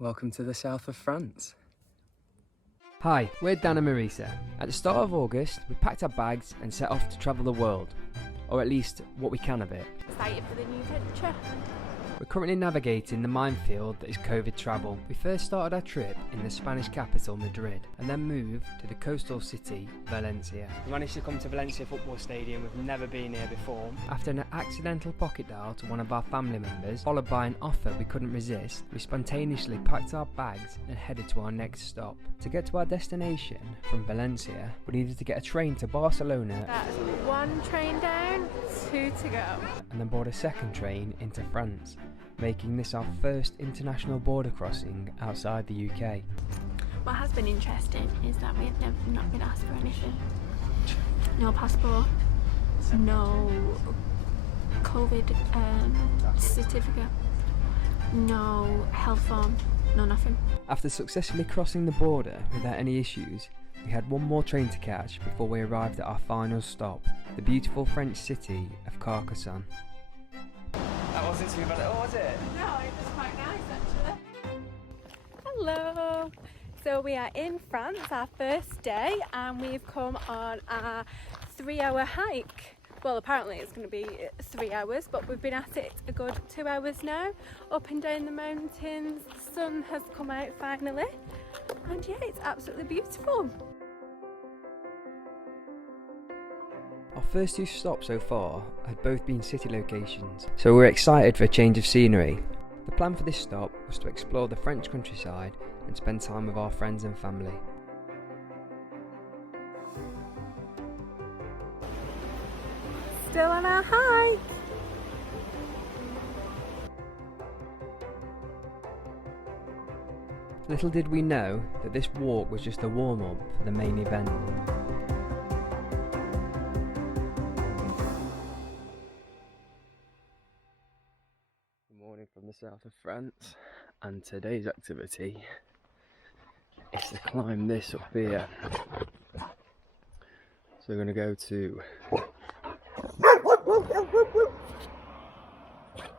Welcome to the south of France. Hi, we're Dan and Marisa. At the start of August, we packed our bags and set off to travel the world, or at least what we can of it. Excited for the new venture. We're currently navigating the minefield that is COVID travel. We first started our trip in the Spanish capital, Madrid, and then moved to the coastal city, Valencia. We managed to come to Valencia Football Stadium. We've never been here before. After an accidental pocket dial to one of our family members, followed by an offer we couldn't resist, we spontaneously packed our bags and headed to our next stop. To get to our destination from Valencia, we needed to get a train to Barcelona. That's one train down, 2 to go. And then board a second train into France, making this our first international border crossing outside the UK. What has been interesting is that we have not been asked for anything. No passport, no COVID certificate, no health form, no nothing. After successfully crossing the border without any issues, we had one more train to catch before we arrived at our final stop, the beautiful French city of Carcassonne. That wasn't too bad at all, was it? No, it was quite nice actually. Hello! So we are in France, our first day, and we've come on a 3-hour hike. Well, apparently it's going to be 3 hours, but we've been at it a good 2 hours now, up and down the mountains. The sun has come out finally, and yeah, it's absolutely beautiful. Our first 2 stops so far had both been city locations, so we were excited for a change of scenery. The plan for this stop was to explore the French countryside and spend time with our friends and family. Still on our hike. Little did we know that this walk was just a warm-up for the main event. Good morning from the south of France, and today's activity is to climb this up here. So we're going to go to...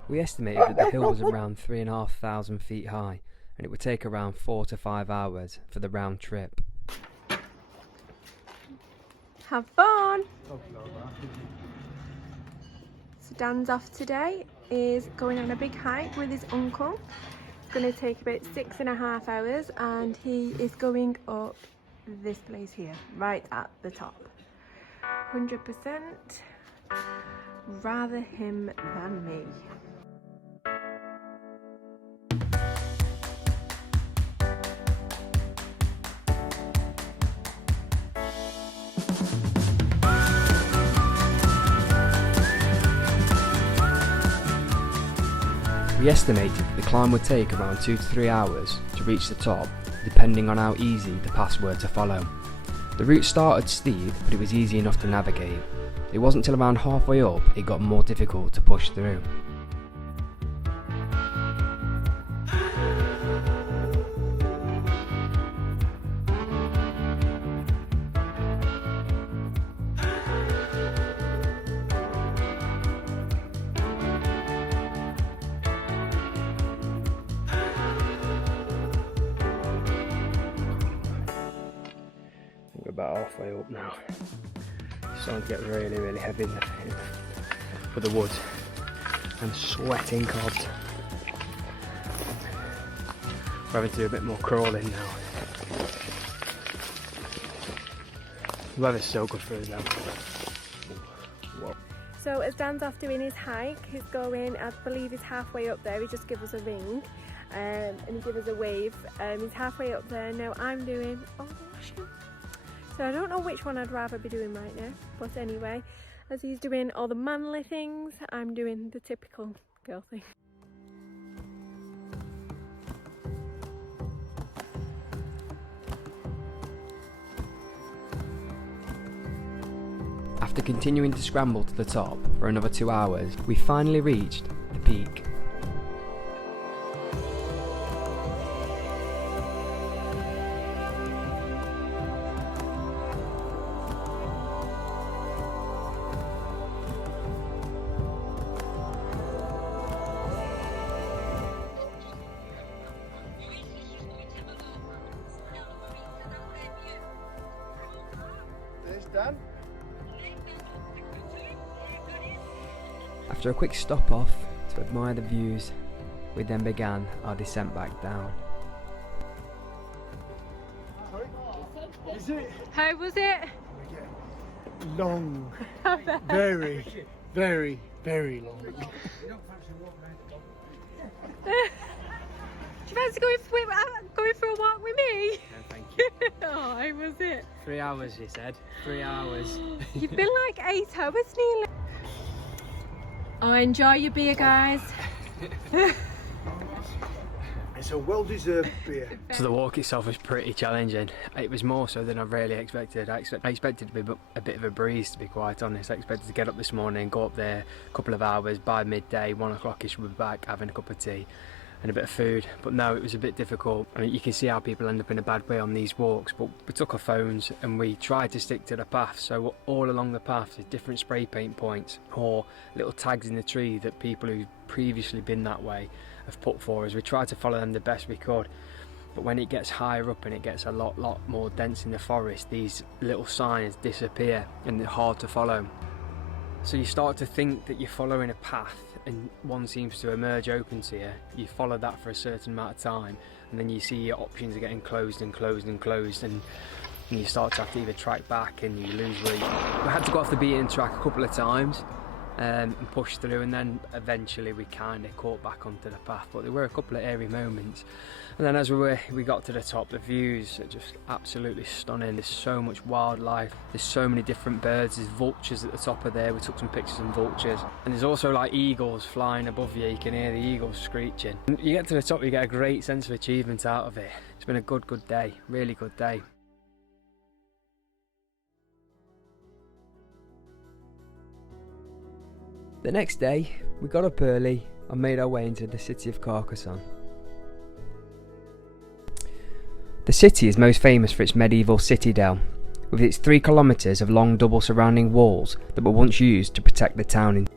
We estimated that the hill was around 3,500 feet high, and it would take around 4 to 5 hours for the round trip. Have fun! So Dan's off today, is going on a big hike with his uncle. It's going to take about 6.5 hours, and he is going up this place here, right at the top. 100% rather him than me. We estimated the climb would take around 2 to 3 hours to reach the top, depending on how easy the paths were to follow. The route started steep, but it was easy enough to navigate. It wasn't till around halfway up it got more difficult to push through. We're about halfway up now. It's starting to get really heavy for the wood. I'm sweating cobs. We're having to do a bit more crawling now. The weather's so good for us now. Whoa. So as Dan's off doing his hike, he's going, I believe he's halfway up there. He just gave us a ring and he gave us a wave. He's halfway up there. Now I'm doing, oh gosh. So I don't know which one I'd rather be doing right now, but anyway, as he's doing all the manly things, I'm doing the typical girl thing. After continuing to scramble to the top for another 2 hours, we finally reached the peak. After a quick stop off to admire the views, we then began our descent back down. How was it? Long. Very, very, very long. Do you fancy going for a walk with me? No, thank you. Oh, how was it? 3 hours, he said. 3 hours. You've been like 8 hours nearly. Oh, enjoy your beer, guys. It's a well-deserved beer. So the walk itself was pretty challenging. It was more so than I really expected. I expected to be a bit of a breeze, to be quite honest. I expected to get up this morning, go up there a couple of hours, by midday, 1 o'clock-ish, we'll be back having a cup of tea and a bit of food. But no, it was a bit difficult. I mean, you can see how people end up in a bad way on these walks, but we took our phones and we tried to stick to the path. So all along the path there's different spray paint points or little tags in the tree that people who've previously been that way have put for us. We tried to follow them the best we could, but when it gets higher up and it gets a lot more dense in the forest, these little signs disappear and they're hard to follow. So you start to think that you're following a path and one seems to emerge open to you. You follow that for a certain amount of time and then you see your options are getting closed and closed and closed, and you start to have to either track back and you lose route. We had to go off the beaten track a couple of times and push through, and then eventually we kind of caught back onto the path, but there were a couple of airy moments. And then as we got to the top, the views are just absolutely stunning. There's so much wildlife, there's so many different birds, there's vultures at the top of there. We took some pictures of vultures, and there's also like eagles flying above you. You can hear the eagles screeching. And you get to the top, you get a great sense of achievement out of it. It's been a good day, really good day. The next day, we got up early and made our way into the city of Carcassonne. The city is most famous for its medieval citadel, with its 3 kilometres of long double surrounding walls that were once used to protect the town.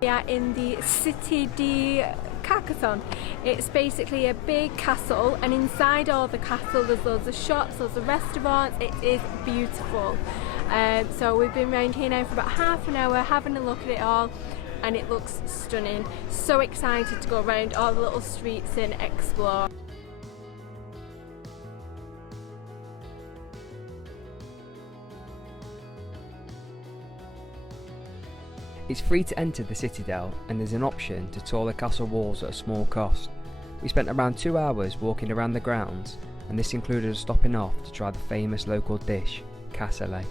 We are in the Citadel Carcassonne. It's basically a big castle, and inside all the castle there's loads of shops, loads of restaurants. It is beautiful. So we've been around here now for about half an hour having a look at it all, and it looks stunning. So excited to go around all the little streets and explore. It's free to enter the Citadel, and there's an option to tour the castle walls at a small cost. We spent around 2 hours walking around the grounds, and this included us stopping off to try the famous local dish, Cassoulet.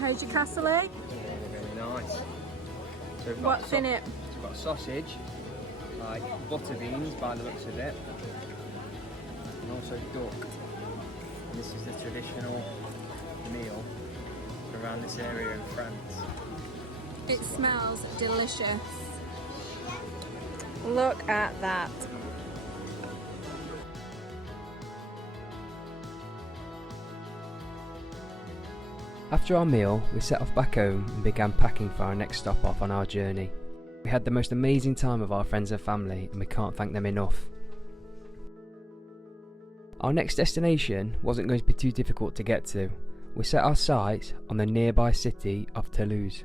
How's your Cassoulet? Really nice. So What's in it? We've got sausage, like butter beans by the looks of it, and also duck. This is the traditional meal around this area in France. It smells delicious. Look at that. After our meal, we set off back home and began packing for our next stop off on our journey. We had the most amazing time with our friends and family, and we can't thank them enough. Our next destination wasn't going to be too difficult to get to. We set our sights on the nearby city of Toulouse.